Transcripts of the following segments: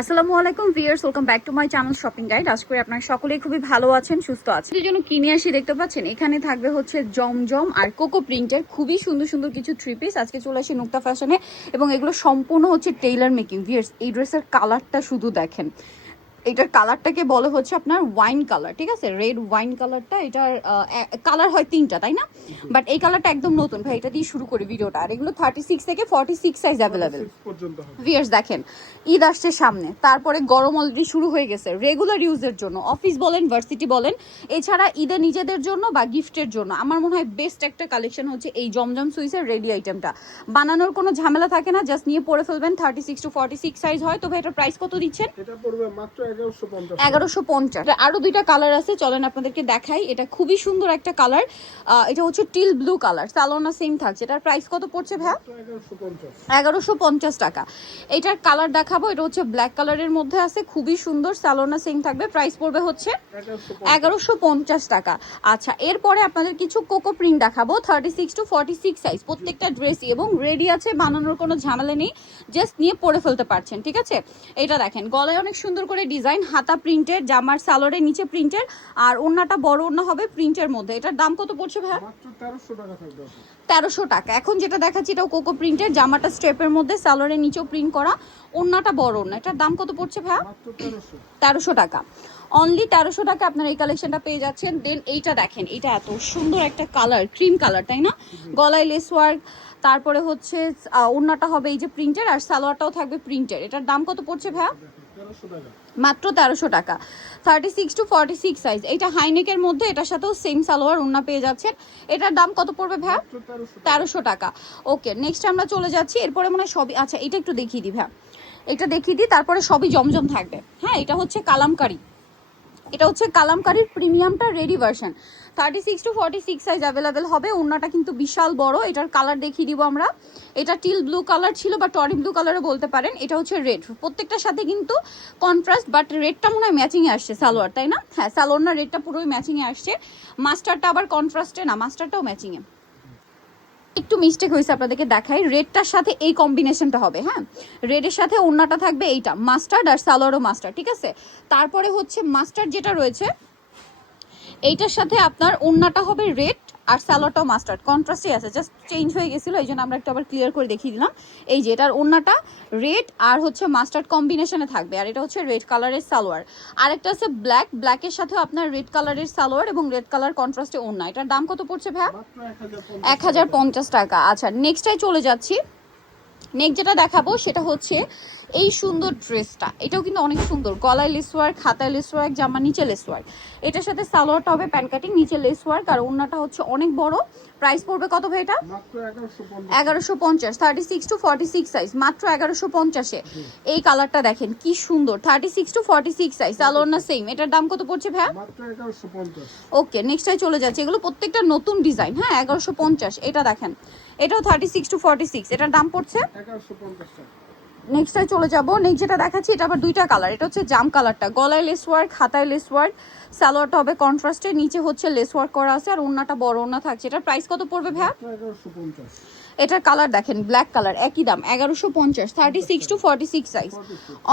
আসসালামু আলাইকুম viewers, welcome back to my channel shopping guide. আশা করি আপনারা সকলেই খুবই ভালো আছেন, সুস্থ আছেন। এই জন্য কিনে আসি, দেখতে পাচ্ছেন এখানে থাকবে হচ্ছে জমজম আর কোকো প্রিন্টের খুবই সুন্দর সুন্দর কিছু থ্রি পিস। আজকে চলে আসি নুক্তা ফ্যাশনে এবং এগুলো সম্পূর্ণ হচ্ছে টেইলার মেকিং। ভিউয়ার্স, এই ড্রেসের কালারটা শুধু দেখেন, এটার কালারটাকে বলে হচ্ছে আপনার ওয়াইন কালার, ঠিক আছে, রেড ওয়াইন কালারটা। এটার কালার হয় তিনটা, তাই না? বাট এই কালারটা একদম নতুন ভাই, এটা দিয়ে শুরু করি ভিডিওটা। আর এগুলো 36 থেকে 46 সাইজ অ্যাভেলেবেল। ভিউয়ার্স দেখেন, ঈদ আসছে সামনে, তারপরে গরম অলরেডি শুরু হয়ে গেছে। রেগুলার ইউজের জন্য, অফিস বলেন, ভার্সিটি বলেন, এছাড়া ঈদে নিজেদের জন্য বা গিফটের জন্য আমার মনে হয় বেস্ট একটা কালেকশন হচ্ছে এই জমজম সুইসের রেডি আইটেমটা। বানানোর কোনো ঝামেলা থাকে না, জাস্ট নিয়ে পরে ফেলবেন। 36 to 46 সাইজ হয়। তো ভাই এটার প্রাইস কত দিচ্ছেন? এটা পড়বে মাত্র 1150। আরো দুইটা কালার আছে, চলেন আপনাদেরকে দেখাই। এটা খুবই সুন্দর একটা কালার, এটা হচ্ছে টিল ব্লু কালার, সালোনা সেম থাকছে। এটার প্রাইস কত পড়ছে ভাই? 1150 টাকা। এটার কালার দেখাবো, এটা হচ্ছে ব্ল্যাক কালারের মধ্যে আছে, খুবই সুন্দর, সালোনা সেম থাকবে। প্রাইস পড়বে হচ্ছে 1150 টাকা। আচ্ছা, এরপরে আপনাদের কিছু কোকো প্রিন্ট দেখাবো, 36 to 46 সাইজ, প্রত্যেকটা ড্রেসই এবং রেডি আছে, বানানোর কোনো ঝামেলা নেই, জাস্ট নিয়ে পরে ফেলতে পারছেন, ঠিক আছে। এটা দেখেন, গলায় অনেক সুন্দর করে ডিজাইন, হাতা প্রিন্টের, জামার সালোয়ারের নিচে প্রিন্টের, আর ওড়নাটা বড় ওড়না হবে প্রিন্টের মধ্যে। এটার দাম কত পড়ছে ভাই? মাত্র 1300 টাকা থাকবে। 1300 টাকা। এখন যেটা দেখাচ্ছি এটাও কোকো প্রিন্টের, জামাটা স্টেপের মধ্যে, সালোয়ারের নিচেও প্রিন্ট করা, ওড়নাটা বড় ওড়না। এটার দাম কত পড়ছে ভাই? মাত্র 1300। 1300 টাকা, অনলি 1300 টাকা আপনারা এই কালেকশনটা পেয়ে যাচ্ছেন। দেন এইটা দেখেন, এটা এত সুন্দর একটা কালার, ক্রিম কালার, তাই না? গলায় লেস ওয়ার্ক, তারপরে হচ্ছে ওড়নাটা হবে এই যে প্রিন্টের, আর সালোয়ারটাও থাকবে প্রিন্টের। এটার দাম কত পড়ছে ভাই? 1300 টাকা। মাত্র 1300 টাকা। 36 to 46 সাইজ। এটা হাইনেকের মধ্যে, এটার সাথেও সেম সালোয়ার ওড়না পেয়ে যাচ্ছেন। এটার দাম কত পড়বে ভাই? 1300 টাকা। ওকে, নেক্সট আমরা চলে যাচ্ছি। এরপরে মনে হয় সবই, আচ্ছা এটা একটু দেখিয়ে দিই ভাই, এটা দেখিয়ে দিই, তারপরে সবই জমজম থাকবে। হ্যাঁ, এটা হচ্ছে কালামকারী, এটা হচ্ছে কালামকারীর প্রিমিয়ামটা ready version. 36 to 46 size available হবে। ওড়নাটা কিন্তু বিশাল বড়। এটার কালার দেখিয়ে দিব আমরা। এটা টিল ব্লু কালার ছিল বা টরি ব্লু কালারও বলতে পারেন। এটা হচ্ছে রেড, প্রত্যেকটার সাথে কিন্তু কন্ট্রাস্ট, বাট রেডটা মনে হয় ম্যাচিংয়ে আসছে সালোয়ার, তাই না? হ্যাঁ, সালোয়ার না, রেডটা পুরোই ম্যাচিংয়ে আসছে। মাস্টারটা আবার কন্ট্রাস্টে না, মাস্টারটাও ম্যাচিংয়ে। একটু মিস্টেক হয়েছে, আপনাদেরকে দেখাই। রেডটার সাথে এই কম্বিনেশনটা হবে। হ্যাঁ, রেডের সাথে ওড়নাটা থাকবে এইটা মাস্টার্ড, আর সালোয়ারও মাস্টার্ড, ঠিক আছে। তারপরে হচ্ছে মাস্টার্ড যেটা রয়েছে, এইটার সাথে আপনার ওড়নাটা হবে রেড, আর সালোয়ারটাও মাস্টার্ড, কন্ট্রাস্টে আছে, জাস্ট চেঞ্জ হয়ে গেছিল, এই জন্য আমরা একটু আবার ক্লিয়ার করে দেখিয়ে দিলাম। এই যে এটার ওড়নাটা রেড আর হচ্ছে মাস্টার্ড কম্বিনেশনে থাকবে, আর এটা হচ্ছে রেড কালারের সালোয়ার। আরেকটা আছে ব্ল্যাক, ব্ল্যাকের সাথে আপনার রেড কালারের সালোয়ার এবং রেড কালার কন্ট্রাস্টে ওড়না। এটার দাম কত পড়ছে ভাই? মাত্র 1050 টাকা। আচ্ছা, নেক্সটটাই চলে যাচ্ছি। নেক্সট যেটা দেখাবো সেটা হচ্ছে এই সুন্দর ড্রেসটা। এটাও কিন্তু অনেক সুন্দর, গলায় লেস ওয়ার্ক, হাতায় লেস ওয়ার্ক, জামা নিচে লেস ওয়ার্ক। এটার সাথে সালোয়ারটা হবে প্যান্ট কাটিং, নিচে লেস ওয়ার্ক, আর ওড়নাটা হচ্ছে অনেক বড়। প্রাইস পড়বে কত ভাই এটা? মাত্র 1150। 1150। 36 to 46 সাইজ, মাত্র 1150-এ। এই কালারটা দেখেন কি সুন্দর, 36 to 46 সাইজ, সালোয়ার না সেম। এটার দাম কত পড়ছে ভাই? মাত্র 1150। ওকে, নেক্সটটাই চলে যাচ্ছে। এগুলো প্রত্যেকটা নতুন ডিজাইন। হ্যাঁ, 1150। এটা দেখেন, এটাও 36 to 46, এটার দাম পড়ছে 1150 টাকা। নেক্সটটাই চলে যাব। নেক্সট যেটা দেখাচ্ছি এটা আবার দুইটা কালার। এটা হচ্ছে জাম কালারটা, গলায় লেস ওয়ার্ক, হাতায় লেস ওয়ার্ক, সালোয়ারটা হবে কন্ট্রাস্টে, নিচে হচ্ছে লেস ওয়ার্ক করা আছে, আর ওড়নাটা বড় ওড়না থাকছে। এটার প্রাইস কত পড়বে ভাই? মাত্র 1150। এটার কালার দেখেন, ব্ল্যাক কালার, একই দাম 1150। 36 to 46 সাইজ,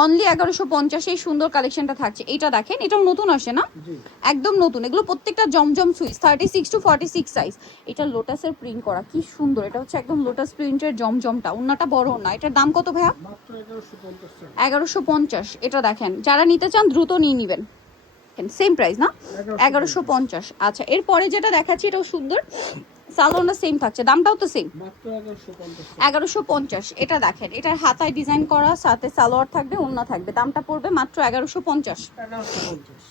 অনলি 1150। এই সুন্দর কালেকশনটা থাকছে। এটা দেখেন, এটাও নতুন আসে না, জি। একদম নতুন। এগুলো প্রত্যেকটা জমজম সুইস, 36 to 46 সাইজ। এটা লোটাসের প্রিন্ট করা, কি সুন্দর। এটা হচ্ছে একদম লোটাস প্রিন্টের জমজমটা, ওড়নাটা বড় ওড়না। এটার দাম কত ভাইয়া? মাত্র 1150 টাকা। 1150। এটা দেখেন, যারা নিতে চান দ্রুত নিয়ে নেবেন, সেম প্রাইস না, 1150। আচ্ছা, এরপরে যেটা দেখাচ্ছি এটাও সুন্দর, সালোয়ারটা সেম থাকছে, দামটাও তো সেম, মাত্র 1150 টাকা। 1150। এটা দেখেন, এটার হাতায় ডিজাইন করা, সাথে সালোয়ার থাকবে, ওড়না থাকবে। দামটা পড়বে মাত্র 1150, 1150।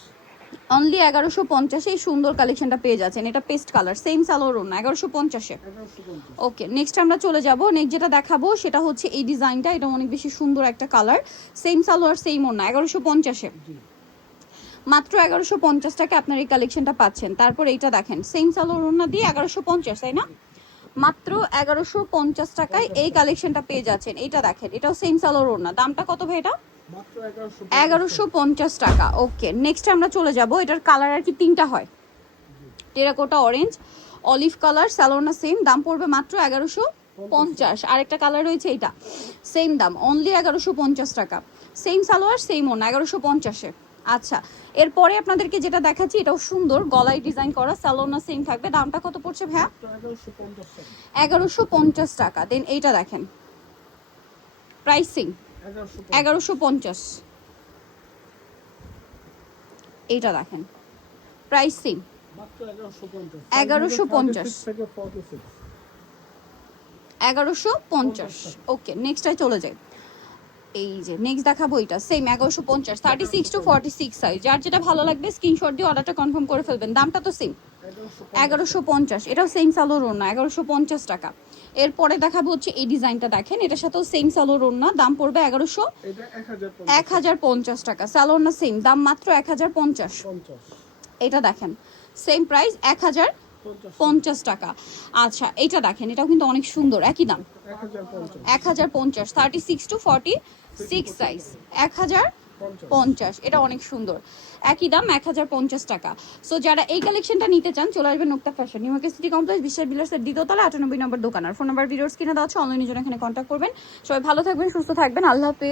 অনলি 1150। এই সুন্দর কালেকশনটা পেয়ে যাচ্ছেন। এটা পেস্ট কালার, সেম সালোয়ার ওড়না, 1150-এ। 1150। ওকে, নেক্সট আমরা চলে যাব। নেক্সট যেটা দেখাবো সেটা হচ্ছে এই ডিজাইনটা। এটা অনেক বেশি সুন্দর একটা কালার, সেম সালোয়ার সেম ওড়না, 1150-এ। জি। মাত্র 1150 টাকা আপনার এই কালেকশনটা পাচ্ছেন। তারপর এইটা দেখেন, সেম সালোয়ার ওড়না দিয়ে 1150, তাই না? মাত্র 1150 টাকায় এই কালেকশনটা পেয়ে যাচ্ছেন। এইটা দেখেন, এটাও সেম সালোয়ার ওড়না। দামটা কত ভাই এটা? মাত্র 1150। 1150 টাকা। ওকে, নেক্সট আমরা চলে যাব। এটার কালার আর কি তিনটা হয়, terracotta, orange, olive colour, salwar same. দাম পড়বে মাত্র 1150। আরেকটা কালার রয়েছে, এটা সেম দাম, অনলি 1150 টাকা। সেম সালোয়ার সেম ওড়না 1150-এ। আচ্ছা, এরপরে আপনাদেরকে যেটা দেখাচ্ছি এটাও সুন্দর, গলায় ডিজাইন করা, সালোনা সেম থাকবে। দামটা কত পড়ছে ভাইয়া? মাত্র 1150 টাকা। 1150 টাকা। দেন এইটা দেখেন, প্রাইসিং 1150 1150। এইটা দেখেন, প্রাইসিং মাত্র 1150 1150 থেকে 46 1150। ওকে, নেক্সটটাই চলে যাই। এই যে নেক্সট দেখাবো, এটা সেম 1150, 36 টু 46 সাইজ। যার যেটা ভালো লাগবে স্ক্রিনশট দিয়ে অর্ডারটা কনফার্ম করে ফেলবেন। দামটা তো সেম 1150, এটাও সেম সালোয়ার ওড়না 1150 টাকা। এরপরে দেখাবো হচ্ছে এই ডিজাইনটা দেখেন, এটার সাথেও সেম সালোয়ার ওড়না, দাম পড়বে এটা 1050 টাকা। সালোয়ার না সেম দাম, মাত্র 1050। 50 এটা দেখেন সেম প্রাইস 1050 টাকা। আচ্ছা, এটা দেখেন, এটাও কিন্তু অনেক সুন্দর, একই দাম 1050, 36 টু 46 সাইজ 1050। এটা অনেক সুন্দর, একই দাম 1050 টাকা। সো যারা এই কালেকশনটা নিতে চান চলে আসবেন Nukta fashion, New Market City Complex, বিশ্বের বিলাসের দ্বিতীয়তলা, 98 নম্বর দোকান। আর ফোন নাম্বার ভিডিওস কিনে দেওয়া হচ্ছে, অনলাইনে জন্য এখানে কন্ট্যাক্ট করবেন। সবাই ভালো থাকবেন, সুস্থ থাকবেন, আল্লাহ হাফেজ।